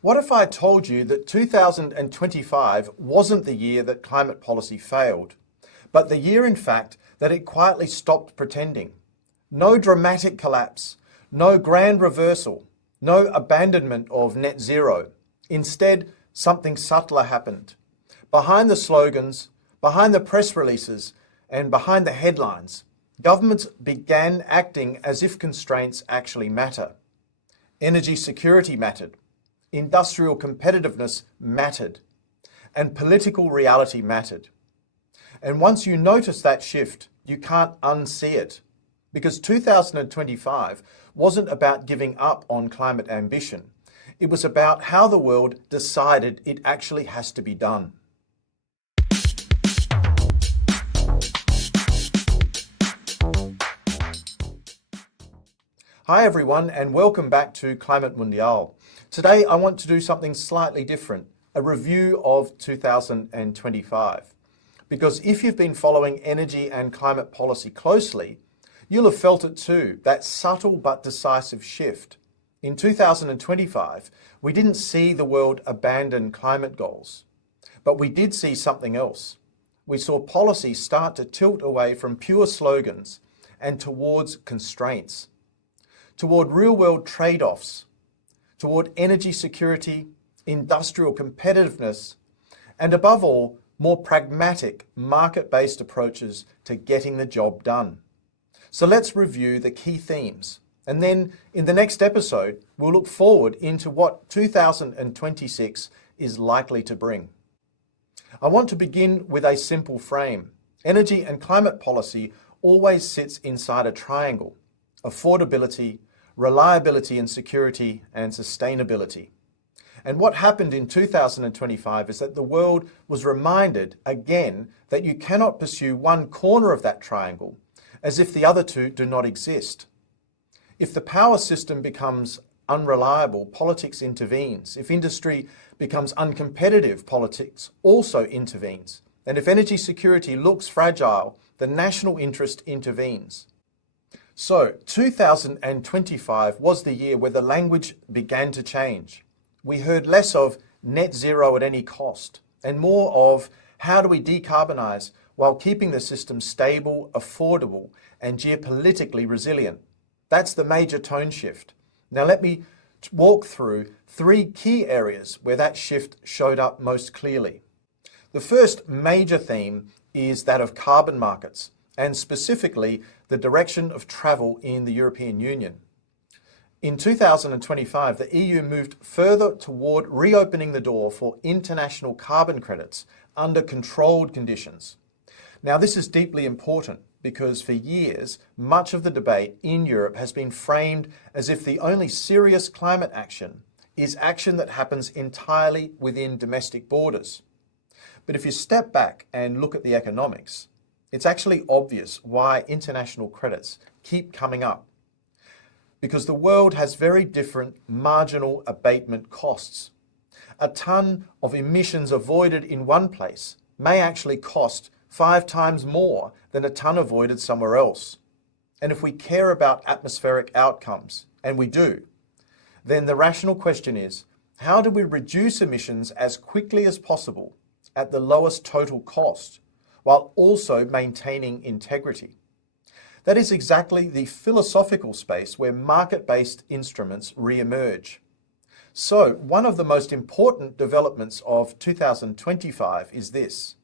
What if I told you that 2025 wasn't the year that climate policy failed, but the year, in fact, that it quietly stopped pretending? No dramatic collapse, no grand reversal, no abandonment of net zero. Instead, something subtler happened. Behind the slogans, behind the press releases, and behind the headlines, governments began acting as if constraints actually matter. Energy security mattered. Industrial competitiveness mattered, and political reality mattered. And once you notice that shift, you can't unsee it, because 2025 wasn't about giving up on climate ambition. It was about how the world decided it actually has to be done. Hi everyone, and welcome back to Climate Mundial. Today I want to do something slightly different, a review of 2025. Because if you've been following energy and climate policy closely, you'll have felt it too, that subtle but decisive shift. In 2025, we didn't see the world abandon climate goals, but we did see something else. We saw policy start to tilt away from pure slogans and towards constraints, toward real-world trade-offs, toward energy security, industrial competitiveness, and above all, more pragmatic, market-based approaches to getting the job done. So let's review the key themes. And then in the next episode, we'll look forward into what 2026 is likely to bring. I want to begin with a simple frame. Energy and climate policy always sits inside a triangle: affordability, reliability and security, and sustainability. And what happened in 2025 is that the world was reminded again that you cannot pursue one corner of that triangle as if the other two do not exist. If the power system becomes unreliable, politics intervenes. If industry becomes uncompetitive, politics also intervenes. And if energy security looks fragile, the national interest intervenes. So 2025 was the year where the language began to change. We heard less of net zero at any cost and more of how do we decarbonize while keeping the system stable, affordable, and geopolitically resilient. That's the major tone shift. Now let me walk through three key areas where that shift showed up most clearly. The first major theme is that of carbon markets, and specifically the direction of travel in the European Union. In 2025, the EU moved further toward reopening the door for international carbon credits under controlled conditions. Now, this is deeply important because for years, much of the debate in Europe has been framed as if the only serious climate action is action that happens entirely within domestic borders. But if you step back and look at the economics, it's actually obvious why international credits keep coming up. Because the world has very different marginal abatement costs. A tonne of emissions avoided in one place may actually cost 5 times more than a tonne avoided somewhere else. And if we care about atmospheric outcomes, and we do, then the rational question is, how do we reduce emissions as quickly as possible at the lowest total cost, while also maintaining integrity? That is exactly the philosophical space where market-based instruments re-emerge. So, one of the most important developments of 2025 is this.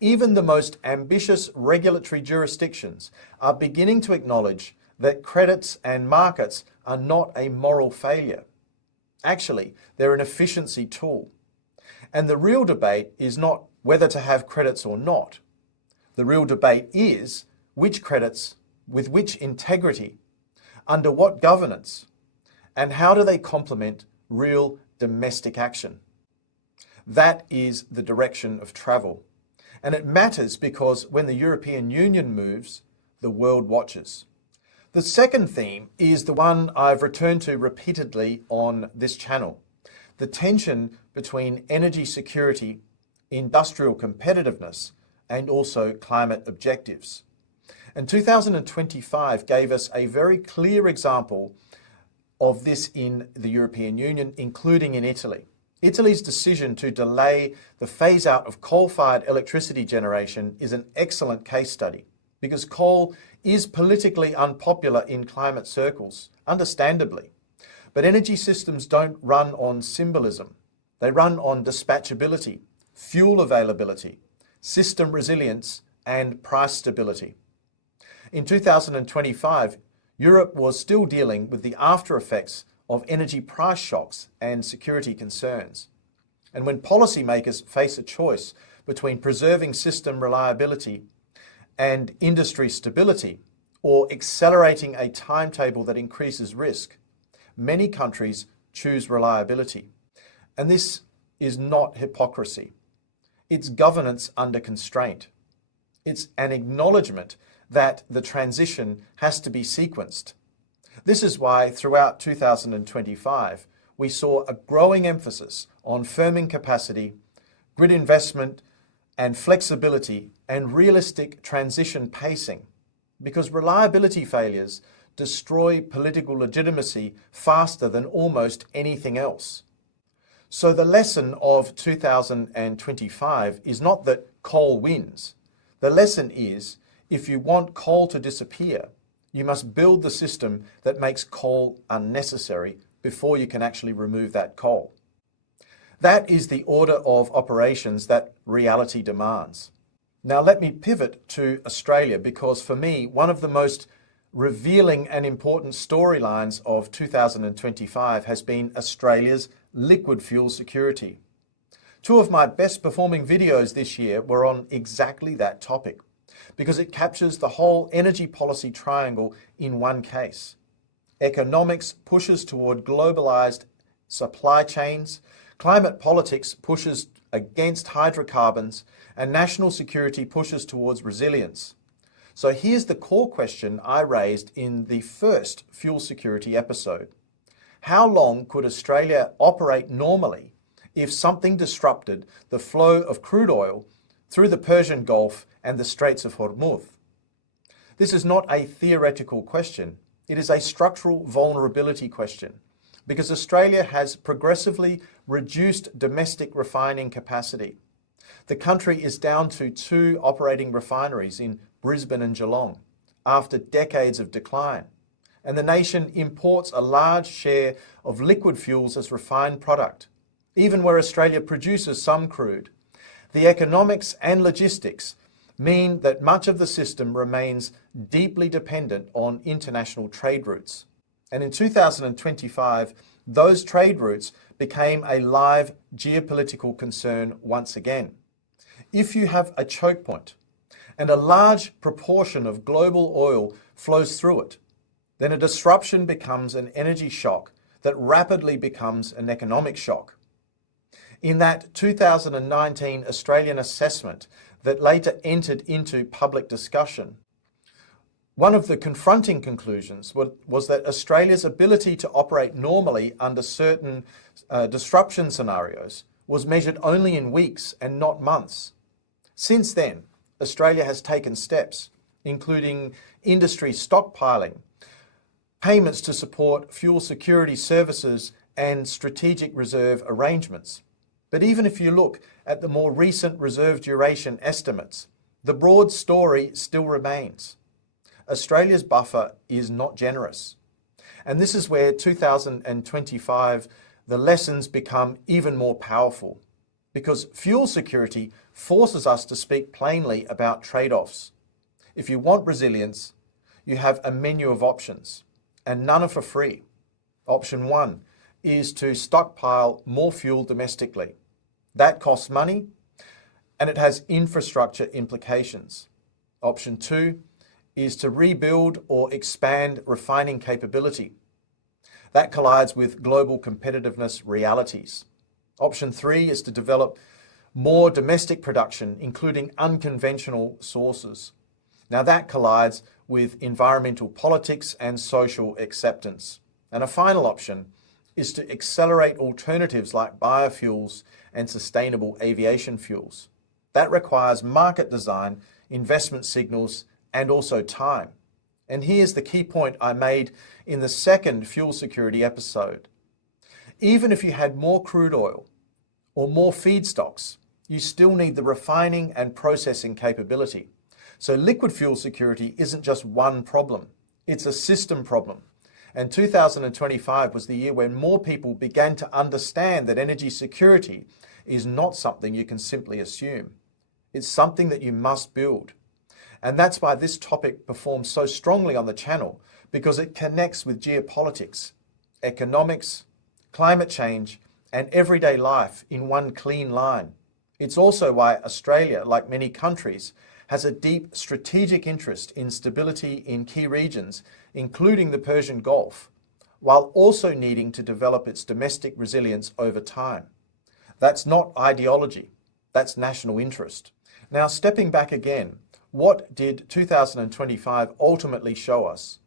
Even the most ambitious regulatory jurisdictions are beginning to acknowledge that credits and markets are not a moral failure. Actually, they're an efficiency tool. And the real debate is not whether to have credits or not. The real debate is which credits, with which integrity, under what governance, and how do they complement real domestic action. That is the direction of travel. And it matters because when the European Union moves, the world watches. The second theme is the one I've returned to repeatedly on this channel: the tension between energy security, industrial competitiveness, and also climate objectives. And 2025 gave us a very clear example of this in the European Union, including in Italy. Italy's decision to delay the phase-out of coal-fired electricity generation is an excellent case study because coal is politically unpopular in climate circles, understandably. But energy systems don't run on symbolism. They run on dispatchability, fuel availability, system resilience, and price stability. In 2025, Europe was still dealing with the after effects of energy price shocks and security concerns. And when policymakers face a choice between preserving system reliability and industry stability, or accelerating a timetable that increases risk, many countries choose reliability. And this is not hypocrisy. It's governance under constraint. It's an acknowledgement that the transition has to be sequenced. This is why throughout 2025, we saw a growing emphasis on firming capacity, grid investment, and flexibility and realistic transition pacing, because reliability failures destroy political legitimacy faster than almost anything else. So the lesson of 2025 is not that coal wins. The lesson is, if you want coal to disappear, you must build the system that makes coal unnecessary before you can actually remove that coal. That is the order of operations that reality demands. Now let me pivot to Australia, because for me, one of the most revealing and important storylines of 2025 has been Australia's liquid fuel security. Two of my best performing videos this year were on exactly that topic, because it captures the whole energy policy triangle in one case. Economics pushes toward globalized supply chains, climate politics pushes against hydrocarbons, and national security pushes towards resilience. So here's the core question I raised in the first fuel security episode. How long could Australia operate normally if something disrupted the flow of crude oil through the Persian Gulf and the Straits of Hormuz? This is not a theoretical question. It is a structural vulnerability question, because Australia has progressively reduced domestic refining capacity. The country is down to 2 operating refineries in Brisbane and Geelong after decades of decline. And the nation imports a large share of liquid fuels as refined product, even where Australia produces some crude. The economics and logistics mean that much of the system remains deeply dependent on international trade routes. And in 2025, those trade routes became a live geopolitical concern once again. If you have a choke point and a large proportion of global oil flows through it, then a disruption becomes an energy shock that rapidly becomes an economic shock. In that 2019 Australian assessment that later entered into public discussion, one of the confronting conclusions was that Australia's ability to operate normally under certain disruption scenarios was measured only in weeks and not months. Since then, Australia has taken steps, including industry stockpiling, payments to support fuel security services, and strategic reserve arrangements. But even if you look at the more recent reserve duration estimates, the broad story still remains. Australia's buffer is not generous. And this is where 2025, the lessons become even more powerful, because fuel security forces us to speak plainly about trade-offs. If you want resilience, you have a menu of options, and none are for free. Option 1 is to stockpile more fuel domestically. That costs money, and it has infrastructure implications. Option 2 is to rebuild or expand refining capability. That collides with global competitiveness realities. Option 3 is to develop more domestic production, including unconventional sources. Now that collides with environmental politics and social acceptance. And a final option is to accelerate alternatives like biofuels and sustainable aviation fuels. That requires market design, investment signals, and also time. And here's the key point I made in the second fuel security episode. Even if you had more crude oil or more feedstocks, you still need the refining and processing capability. So liquid fuel security isn't just one problem, it's a system problem. And 2025 was the year when more people began to understand that energy security is not something you can simply assume. It's something that you must build. And that's why this topic performs so strongly on the channel, because it connects with geopolitics, economics, climate change, and everyday life in one clean line. It's also why Australia, like many countries, has a deep strategic interest in stability in key regions, including the Persian Gulf, while also needing to develop its domestic resilience over time. That's not ideology, that's national interest. Now, stepping back again, what did 2025 ultimately show us?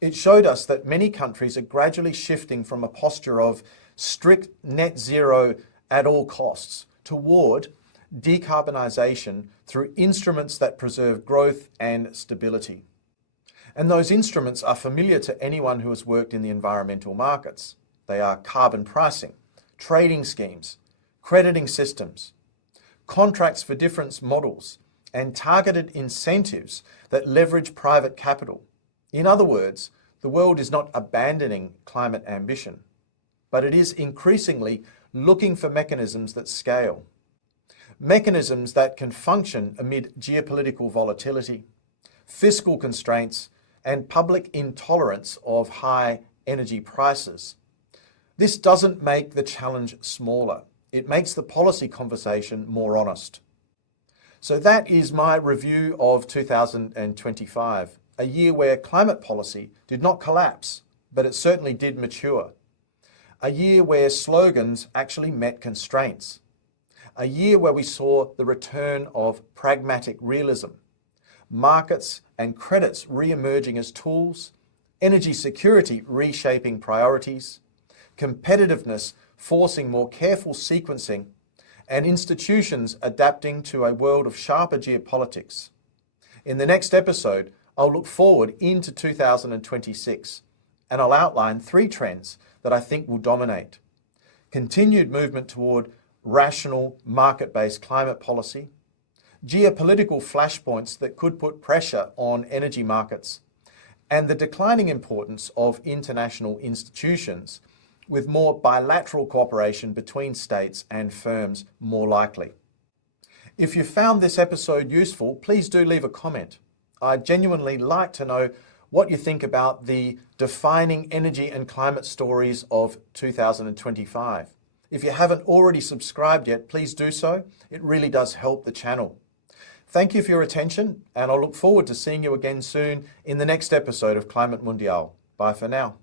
It showed us that many countries are gradually shifting from a posture of strict net zero at all costs toward decarbonisation through instruments that preserve growth and stability. And those instruments are familiar to anyone who has worked in the environmental markets. They are carbon pricing, trading schemes, crediting systems, contracts for difference models, and targeted incentives that leverage private capital. In other words, the world is not abandoning climate ambition, but it is increasingly looking for mechanisms that scale. Mechanisms that can function amid geopolitical volatility, fiscal constraints, and public intolerance of high energy prices. This doesn't make the challenge smaller. It makes the policy conversation more honest. So that is my review of 2025, a year where climate policy did not collapse, but it certainly did mature. A year where slogans actually met constraints. A year where we saw the return of pragmatic realism, markets and credits re-emerging as tools, energy security reshaping priorities, competitiveness forcing more careful sequencing, and institutions adapting to a world of sharper geopolitics. In the next episode, I'll look forward into 2026, and I'll outline 3 trends that I think will dominate. Continued movement toward rational, market-based climate policy, geopolitical flashpoints that could put pressure on energy markets, and the declining importance of international institutions, with more bilateral cooperation between states and firms more likely. If you found this episode useful, please do leave a comment. I'd genuinely like to know what you think about the defining energy and climate stories of 2025. If you haven't already subscribed yet, please do so. It really does help the channel. Thank you for your attention, and I'll look forward to seeing you again soon in the next episode of Climate Mundial. Bye for now.